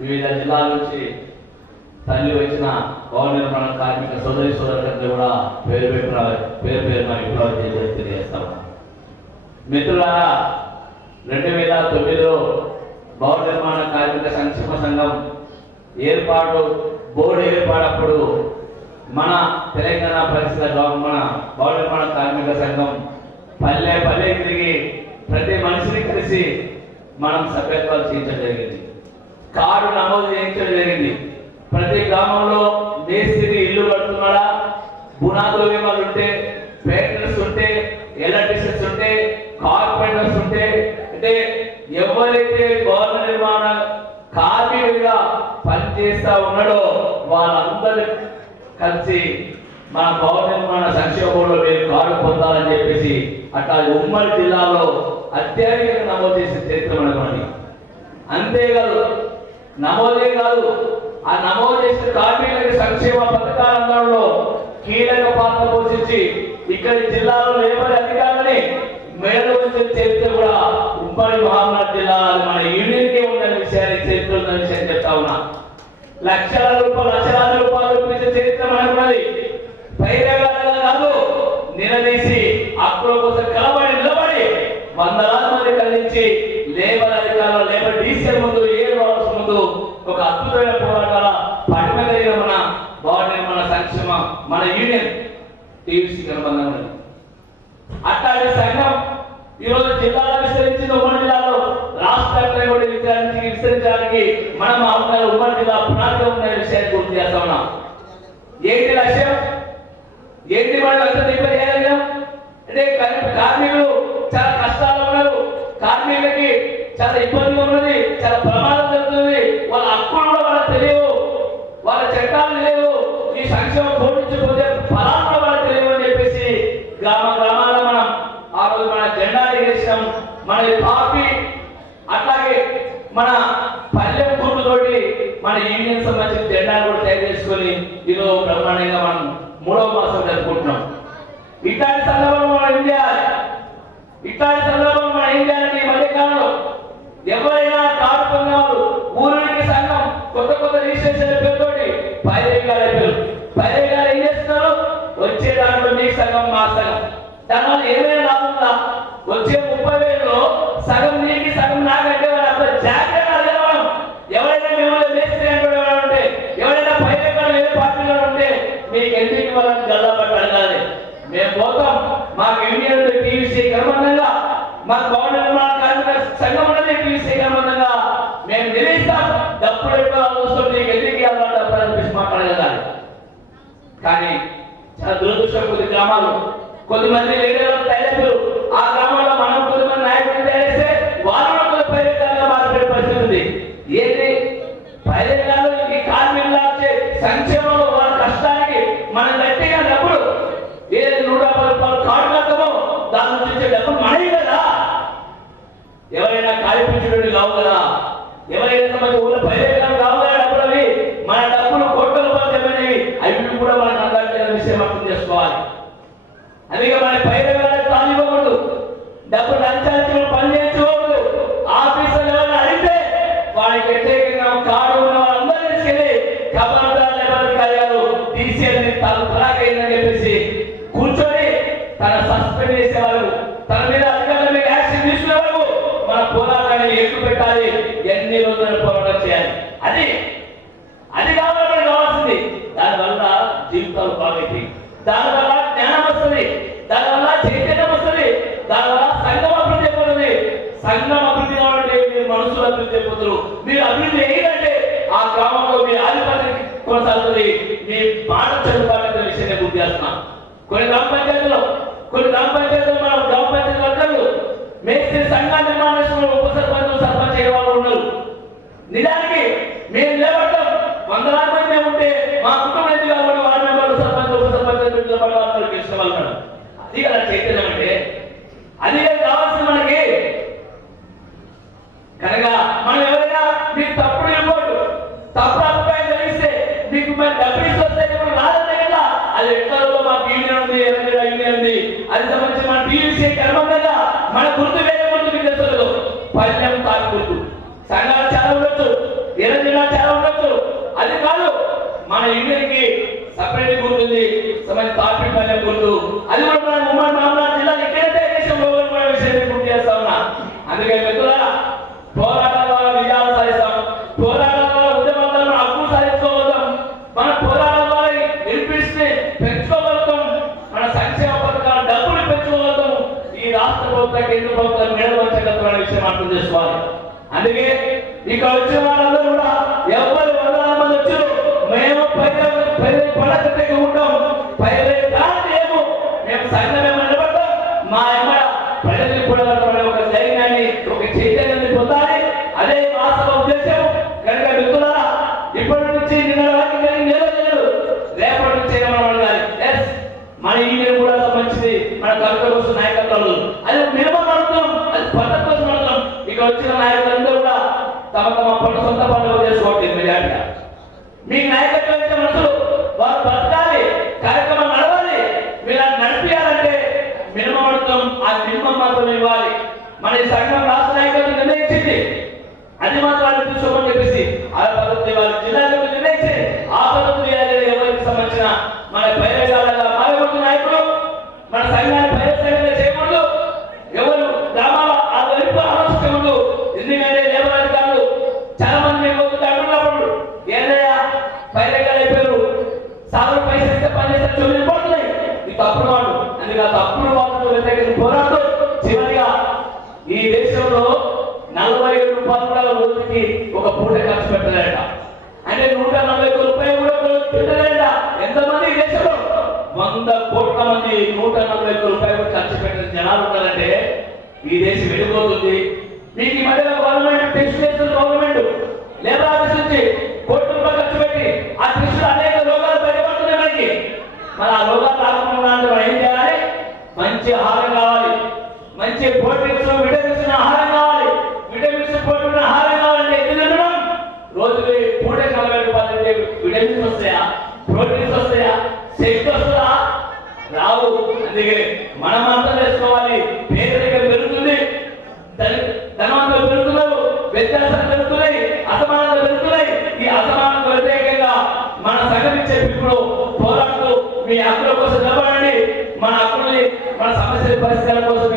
వివిధ జిల్లాల నుంచి తల్లి వచ్చిన భవన నిర్మాణ కార్మిక సోదరి సోదరులందరూ కూడా పేరు పెట్టిన పేరు పేరున విప్లవం చేసి తెలియజేస్తాం మిత్రులారా రెండు వేల తొమ్మిదిలో భవన నిర్మాణ కార్మిక సంక్షేమ సంఘం ఏర్పాటు బోర్డు ఏర్పాటప్పుడు మన తెలంగాణ పరిస్థితుల మన భవన నిర్మాణ కార్మిక సంఘం పల్లె పల్లె తిరిగి ప్రతి మనిషిని కలిసి మనం సభ్యత్వాలు చేయించడం జరిగింది. కారు నమోదు చేయించడం జరిగింది. ప్రతి గ్రామంలో మేస్త్రి ఇల్లు కడుతున్నాడా? బునాదులు వాళ్ళు ఉంటే పెయింటర్స్ ఉంటే ఎలక్ట్రీషియన్స్ ఉంటే కార్పెంటర్స్ ఉంటే అంటే ఎవరైతే భవన నిర్మాణ కార్మికుడిగా పనిచేస్తా ఉన్నాడో వాళ్ళందరూ కలిసి మన భవన నిర్మాణ సంక్షేమంలో బోర్డులో మీరు కార్డు పొందాలని చెప్పేసి అట్లా ఉమ్మడి జిల్లాలో అత్యధికంగా నమోదు చేసే చరిత్ర మనకు అంతేకాదు నమోదే కాదు. ఆ నమోదు చేసిన కార్మికుల సంక్షేమ పథకాల పథకాలందరిలో కీలక పాత్ర పోషించి ఇక్కడి జిల్లాలో లేబర్ అధికారులని మేలు చరిత్ర కూడా ఉమ్మడి మహమ్మద్ జిల్లా మన యూనియన్కే ఉన్న విషయాన్ని చరిత్ర ఉన్న విషయం చెప్తా ఉన్నా. లక్షల రూపాయలు లక్షలాది రూపాయలు రూపించే చరిత్ర మనకున్నది. పైరగాలుగా కాదు. నిలదీసి అప్పుల కోసం కలబడి నిలబడి వందలాది మంది కలిగించి లేబర్ అధికారులు లేబర్ డీసీఎల్ ముందు ఏ రోజు ముందు ఒక అద్భుతమైన పోరాటాల పటిమ కలిగిన మన భవన నిర్మాణ సంక్షేమ మన యూనియన్ టీవీసీ కనుబంధం ఉన్నది అట్లాంటి సంఘం ఈరోజు జిల్లాలో విస్తరించింది ఉమ్మడి జిల్లాలో రాష్ట్ర వ్యాప్తంగా కూడా విస్తరించి విస్తరించడానికి మనం అవుతున్న ఉమ్మడి జిల్లా ప్రాంతం ఉన్న విషయాన్ని గుర్తు చేస్తా ఉన్నాం. ఏంటి లక్ష్యం? ఏంటి వాళ్ళు అంత దిగ్గ చేయగలిగాం అంటే కార్మికులు చాలా కష్టాలు ఉన్నారు. కార్మికులకి చాలా ఇబ్బందిగా ఉన్నది చాలా ప్రమాదం జరుగుతుంది వాళ్ళ హక్కులు కూడా వాళ్ళకి తెలియవు. వాళ్ళ చట్టాలు లేవు ఈ సంక్షేమ పోషించకపోతే ఫలాలు కూడా వాళ్ళకి తెలియవు అని చెప్పేసి గ్రామ గ్రామాల్లో మనం ఆ రోజు మన జెండా ఎగరేసినాం మన పార్టీ అట్లాగే మన పల్లె గుర్తుతోటి మన యూనియన్ సంబంధించిన జెండాను కూడా ఈరోజు బ్రహ్మాండంగా మనం మూడవ మాసం జరుపుకుంటున్నాం. ఇట్లాంటి సందర్భంలో మనం ఏం చేయాలి ఇట్లాంటి సందర్భంలో మనం ఏం చేయాలంటే ఈ మధ్యకాలంలో ఎవరైనా కార్డు ఊరికి సంఘం కొత్త కొత్త రిజిస్ట్రేషన్ పేరుతోటి పైరవి గారు అయిపోయారు. పైరవి గారు ఏం చేస్తున్నారు? వచ్చే దాంట్లో మీ సంఘం మా సంఘం. దానివల్ల ఏమైనా లాభం ఉందా? వచ్చే ముప్పై వేలలో సగం నీకి సగం నాకంటే మీకు ఎందుకు వాళ్ళని గల్లా పట్టి అడగాలి? మేము పోతాం. మాకు యూనియన్ టీవీసీ క్రమంగా మాకు భవన నిర్మాణ కార్మిక సంఘం ఉన్నది టీవీసీ క్రమంగా. మేము నిలుస్తాం. డబ్బులు ఎక్కువ అవసరం నీకు ఎందుకు ఇవ్వాలంటే డబ్బులు అనిపిస్తే మాట్లాడగలాలి కానీ చాలా దురదృష్టం కొద్ది గ్రామాలు కొద్దిమంది లీడర్లు తయారు ఆ గ్రామంలో అర్థం అందుకే మన పైరేగాలకు తాను ఇవ్వకూడదు. డబ్బు లంచాలు పని చేయించకూడదు ఆఫీసులు ఎవరైనా అడిగితే వారికి వ్యతిరేకంగా కారు ఉన్న వాళ్ళందరూ తీసుకెళ్ళి కబర్దార్ లేబర్ కార్యాలు తీసేయాలని తన తలాకైందని చెప్పేసి కూర్చొని తన సస్పెండ్ చేసేవారు. తన మీద అధికారుల మీద యాక్షన్ తీసుకునేవారు మన పోరాటాన్ని ఎక్కువ పెట్టాలి. ఎన్ని రోజులు పోరాటం చేయాలి. అది అది కావాలి కావాల్సింది. దానివల్ల జీవితాలు బాగైపోయింది దానివల్ల జ్ఞానం వస్తుంది. దానివల్ల చైతన్యం వస్తుంది. దానివల్ల సంఘం అభివృద్ధి అయిపోతుంది. సంఘం అభివృద్ధి కావాలంటే మీరు మనుషులు అభివృద్ధి అయిపోతారు. మీరు అభివృద్ధి అయ్యిందంటే ఆ గ్రామంలో మీ ఆధిపత్యం కొనసాగుతుంది. మీ మాట చదువుతారనే విషయాన్ని గుర్తు చేస్తున్నాం. కొన్ని గ్రామ పంచాయతీలో కొన్ని గ్రామ పంచాయతీలో మనం గ్రామ పంచాయతీలు వర్గలు మేస్త్రి సంఘాన్ని నిర్మాణ ఉప సర్పంచ్ సర్పంచ్ అయ్యే ఉన్నారు. నిజానికి మేము నిలబడతాం. వందలాది మంది ఉంటే మా కుటుంబం అది కదా చైతన్యం అంటే అది కావాల్సింది మనకి. కనుక మనం ఎవరైనా నీకు తప్పుడు వెళ్ళకూడదు తప్పుడు అభిప్రాయం కలిగిస్తే నీకు మరి డబ్బులు ఇస్తే ఇప్పుడు రాదంటే కదా. అది ఎట్లలో మా టీవీ ఉంది ఎవరైనా యూనియన్ ఉంది. అది సంబంధించి మన టీవీ కర్మం కదా. మన గుర్తు వేరే గుర్తు మీకు తెలుసు పద్యం తాను గుర్తు. సంఘాలు చాలా ఉండొచ్చు. ఇరవై చాలా ఉండొచ్చు. అది కాదు మన యూనియన్కి సపరేట్ గుర్తు ఉంది. సమయం తాపిపల్లె గుర్తు అది కూడా మన ఉమ్మడి మహబూబాబాద్ జిల్లా ఇక్కడే దేశంలో కూడా విషయాన్ని గుర్తు చేస్తా ఉన్నా. అందుకే మిత్రులారా పోరాటాల ద్వారా విజయాలు సాధిస్తాం. పోరాటాల ద్వారా ఉద్యమాల ద్వారా హక్కు సాధించుకోగలుగుతాం. మన పోరాటాల ద్వారా నిలిపిస్తే పెంచుకోగలుగుతాం. మన సంక్షేమ పథకాల డబ్బులు పెంచుకోగలుగుతాం. ఈ రాష్ట్ర ప్రభుత్వ కేంద్ర ప్రభుత్వం మెడవంచగలుగుతున్న విషయం అర్థం చేసుకోవాలి. అందుకే ఇక్కడ వచ్చిన వాళ్ళందరూ కూడా ఎవరు ఉంటాం పైన మేము సంఘమే నిలబడతాం మా అమ్మ ప్రజలకు కూడా ఒక ధైర్యాన్ని ఒక చైతన్యాన్ని పొందాలి. అదే వాస్తవ ఉద్దేశం కనుక మిత్రులారా ఇప్పటి నుంచి నిన్న వరకు రేపటి నుంచి ఎస్ మన ఈమెయిల్ కూడా మంచిది మన కవిత కోసం నాయకత్వం అది మినిమం అడుగుతాం. అది పద్ధతి కోసం అడుగుతాం. ఇక్కడ వచ్చిన నాయకులందరూ కూడా తమ తమ పనులు సొంత పనులు చేసుకోవట్లేదు మెజార్టీగా. మీకు నాయకత్వం ఇచ్చే మనుషులు వారు బతకాలి కార్యక్రమం నడవాలి మీరు అది నడిపించాలంటే మినిమం అడుగుతాం ఆ మినిమం మాత్రం ఇవ్వాలి మన ఈ సంఘం రాష్ట్ర నాయకత్వం నిర్ణయించింది అది మాత్రం తీసుకోమని చెప్పేసి ఆ పద్ధతి వారి జిల్లాలో నిర్ణయించి ఆ పద్ధతి చేయాలి ఎవరికి సంబంధించిన మన పైరగాళ్ళగా మారకూడదు నాయకులు మన సంఘాన్ని పైరసంగా చేయకూడదు ఎవరు గ్రామాల ఆ వైపు ఆలోచించకూడదు ఎందుకంటే లేబర్ అధికారులు చాలా మంది మేము అంటున్నప్పుడు ఏదయ్యా పైరగాలు అయిపోయారు సాగులు పైసలు ఇస్తే పని చేస్తే చోరీ ఇది తప్పుడు వాడు అందుకే ఆ తప్పుడు వాళ్ళతో వ్యతిరేకంగా పోరాడుతూ చివరిగా ఈ దేశంలో నలభై ఏడు రూపాయలు కూడా రోజుకి ఒక పూట ఖర్చు పెట్టలేట అంటే నూట నలభై ఒక్క రూపాయలు కూడా పెట్టలేట ఎంతమంది ఈ దేశంలో? వంద కోట్ల మంది నూట నలభై ఒక్క రూపాయలు ఖర్చు పెట్టిన జనాలు ఉన్నారంటే ఈ దేశం వెళ్ళిపోతుంది మీకు ఈ మధ్య గవర్నమెంట్ టెస్ట్ చేస్తున్న గవర్నమెంట్ లేబర్ ఆఫీస్ నుంచి కోటి రూపాయలు ఖర్చు పెట్టి ఆ టెస్టులు అనేక రోగాలు బయటపడుతున్నాయి మనకి మరి ఆ రోగాలు రాకుండా అంటే మనం ఏం చేయాలి మంచి ఆహారం కావాలి. మంచి ప్రోటీన్స్ విటమిన్స్ ఆహారం కావాలి. విటమిన్స్ ప్రోటీన్ ఆహారం కావాలంటే ఎన్ని తినడం? రోజు పూట నలభై రూపాయలు అంటే విటమిన్స్ వస్తాయా? ప్రోటీన్స్ వస్తాయా? శక్తి వస్తుందా? రావు. అందుకే మనం della cosa